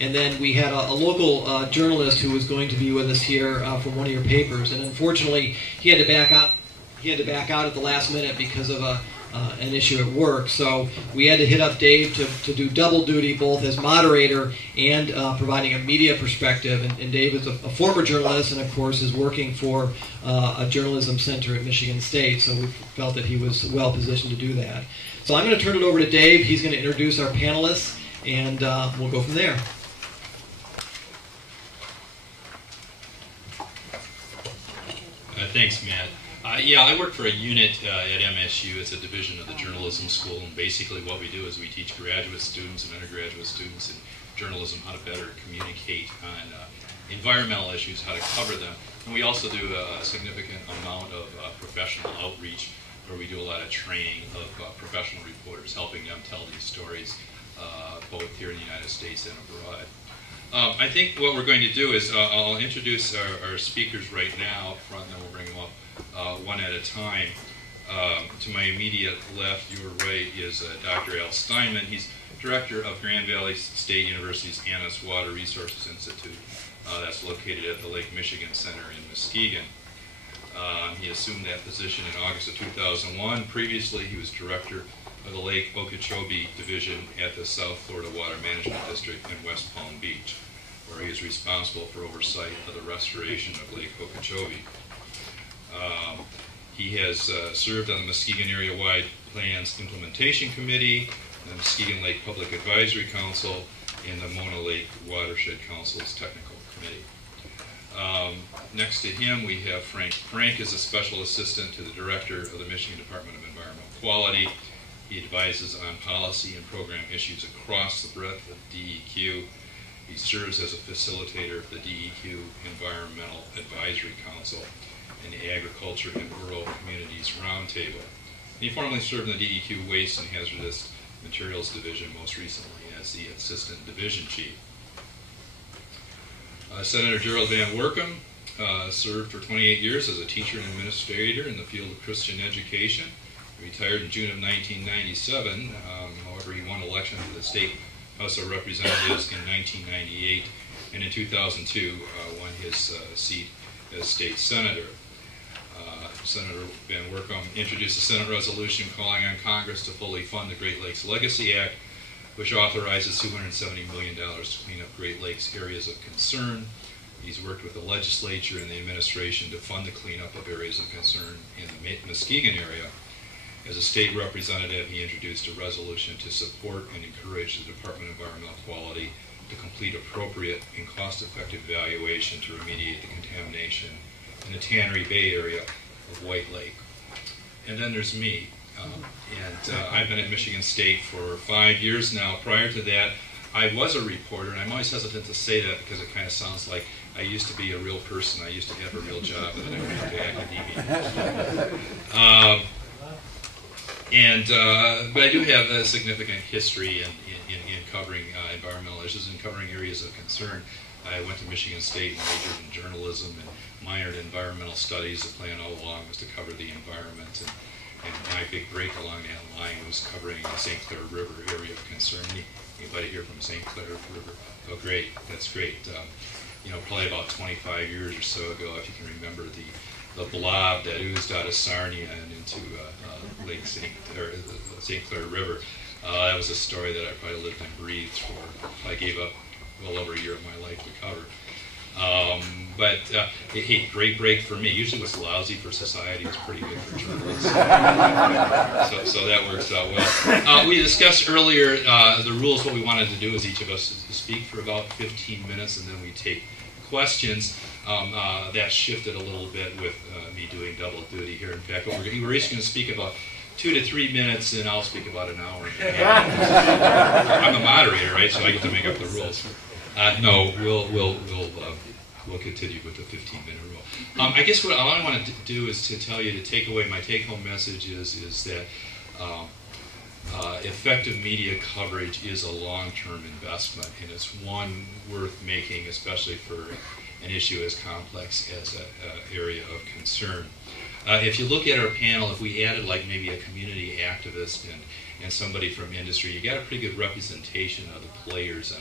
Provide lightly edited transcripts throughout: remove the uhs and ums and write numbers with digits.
And then we had a local journalist who was going to be with us here from one of your papers, and unfortunately he had to back out. He had to back out at the last minute because of an issue at work. So we had to hit up Dave to do double duty, both as moderator and providing a media perspective. And Dave is a former journalist and, of course, is working for a journalism center at Michigan State. So we felt that he was well positioned to do that. So I'm going to turn it over to Dave. He's going to introduce our panelists, and we'll go from there. Thanks, Matt. Yeah, I work for a unit at MSU. It's a division of the journalism school, and basically what we do is we teach graduate students and undergraduate students in journalism how to better communicate on environmental issues, how to cover them. And we also do a significant amount of professional outreach, where we do a lot of training of professional reporters, helping them tell these stories both here in the United States and abroad. I think what we're going to do is I'll introduce our speakers right now up front, and then we'll bring them up one at a time. To my immediate left, your right, is Dr. Al Steinman. He's director of Grand Valley State University's Annis Water Resources Institute. That's located at the Lake Michigan Center in Muskegon. He assumed that position in August of 2001. Previously, he was director of the Lake Okeechobee Division at the South Florida Water Management District in West Palm Beach, where he is responsible for oversight of the restoration of Lake Okeechobee. He has served on the Muskegon Area-Wide Plans Implementation Committee, the Muskegon Lake Public Advisory Council, and the Mona Lake Watershed Council's Technical Committee. Next to him, we have Frank. Frank is a special assistant to the director of the Michigan Department of Environmental Quality. He advises on policy and program issues across the breadth of DEQ. He serves as a facilitator of the DEQ Environmental Advisory Council and the Agriculture and Rural Communities Roundtable. He formerly served in the DEQ Waste and Hazardous Materials Division, most recently as the Assistant Division Chief. Senator Gerald Van Workum served for 28 years as a teacher and administrator in the field of Christian education. He retired in June of 1997. However, he won election to the State House of Representatives in 1998, and in 2002 won his seat as state senator. Senator Van Workum introduced a Senate resolution calling on Congress to fully fund the Great Lakes Legacy Act, which authorizes $270 million to clean up Great Lakes areas of concern. He's worked with the legislature and the administration to fund the cleanup of areas of concern in the Muskegon area. As a state representative, he introduced a resolution to support and encourage the Department of Environmental Quality to complete appropriate and cost-effective evaluation to remediate the contamination in the Tannery Bay area of White Lake. And then there's me. I've been at Michigan State for 5 years now. Prior to that, I was a reporter, and I'm always hesitant to say that because it kind of sounds like I used to be a real person. I used to have a real job, and then I went into academia. But I do have a significant history in covering environmental issues and covering areas of concern. I went to Michigan State and majored in journalism and minored in environmental studies. The plan all along was to cover the environment, and my big break along that line was covering the St. Clair River area of concern. Anybody here from St. Clair River? Oh, great. That's great. Probably about 25 years or so ago, if you can remember the blob that oozed out of Sarnia and into Lake St. Clair River. That was a story that I probably lived and breathed for. I gave up well over a year of my life to cover. Hey, great break for me. Usually what's lousy for society is pretty good for journalists. so that works out well. We discussed earlier the rules. What we wanted to do is each of us speak for about 15 minutes, and then we take questions. That shifted a little bit with me doing double duty here. In fact, we're each going to speak about 2 to 3 minutes, and I'll speak about an hour and a half. I'm a moderator, right? So I get to make up the rules. No, we'll continue with the 15-minute rule. I guess what I want to do is to tell you my take-home message is that effective media coverage is a long-term investment, and it's one worth making, especially for an issue as complex as an area of concern. If you look at our panel, if we added like maybe a community activist and somebody from industry, you got a pretty good representation of the players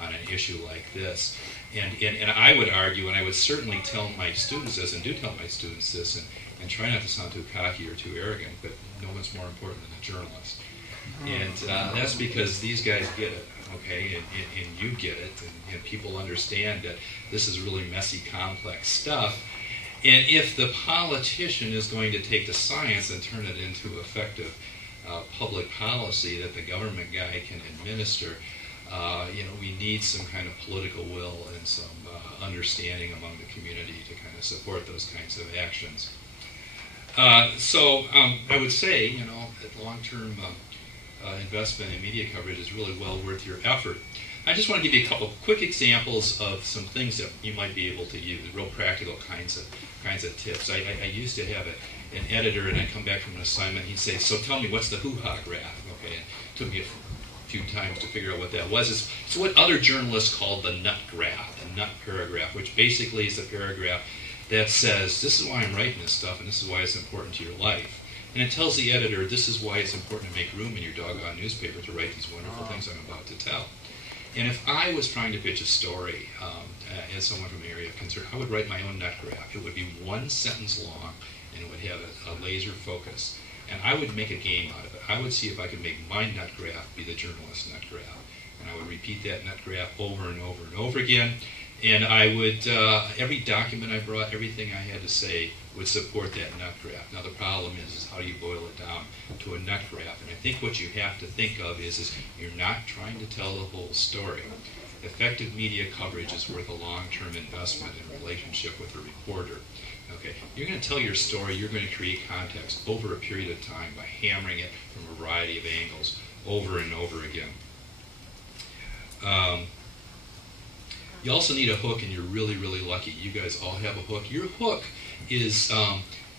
on an issue like this. And I would argue, and I would certainly tell my students this, and do tell my students this, and try not to sound too cocky or too arrogant, but no one's more important than a journalist. And that's because these guys get it, okay, and you get it, and people understand that this is really messy, complex stuff. And if the politician is going to take the science and turn it into effective public policy that the government guy can administer, we need some kind of political will and some understanding among the community to kind of support those kinds of actions. So I would say, that long-term investment in media coverage is really well worth your effort. I just want to give you a couple quick examples of some things that you might be able to use, real practical kinds of tips. I used to have an editor, and I'd come back from an assignment, and he'd say, "So tell me, what's the hoo-ha graph?" Okay, it took me a few times to figure out what that was. It's what other journalists call the nut graph, the nut paragraph, which basically is a paragraph that says, this is why I'm writing this stuff, and this is why it's important to your life. And it tells the editor, this is why it's important to make room in your doggone newspaper to write these wonderful things I'm about to tell. And if I was trying to pitch a story as someone from an area of concern, I would write my own nut graph. It would be one sentence long, and it would have a laser focus. And I would make a game out of it. I would see if I could make my nut graph be the journalist's nut graph. And I would repeat that nut graph over and over and over again. And I would, every document I brought, everything I had to say would support that nut graph. Now the problem is how do you boil it down to a nut graph? And I think what you have to think of is you're not trying to tell the whole story. Effective media coverage is worth a long-term investment in relationship with a reporter. Okay, you're going to tell your story, you're going to create context over a period of time by hammering it from a variety of angles over and over again. You also need a hook, and you're really, really lucky. You guys all have a hook. Your hook is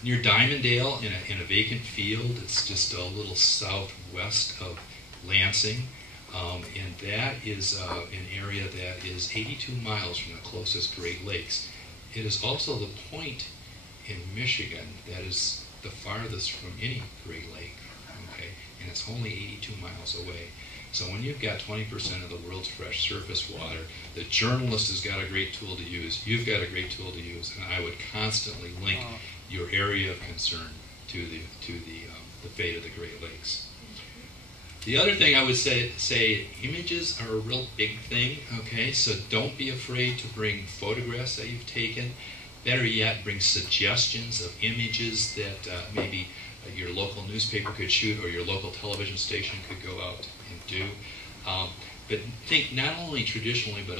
near Diamondale in a vacant field. It's just a little southwest of Lansing. And that is an area that is 82 miles from the closest Great Lakes. It is also the point in Michigan that is the farthest from any Great Lake, okay? And it's only 82 miles away. So when you've got 20% of the world's fresh surface water, the journalist has got a great tool to use. You've got a great tool to use, and I would constantly link your area of concern to the fate of the Great Lakes. The other thing I would say images are a real big thing, okay? So don't be afraid to bring photographs that you've taken. Better yet, bring suggestions of images that maybe your local newspaper could shoot or your local television station could go out and do. But think not only traditionally, but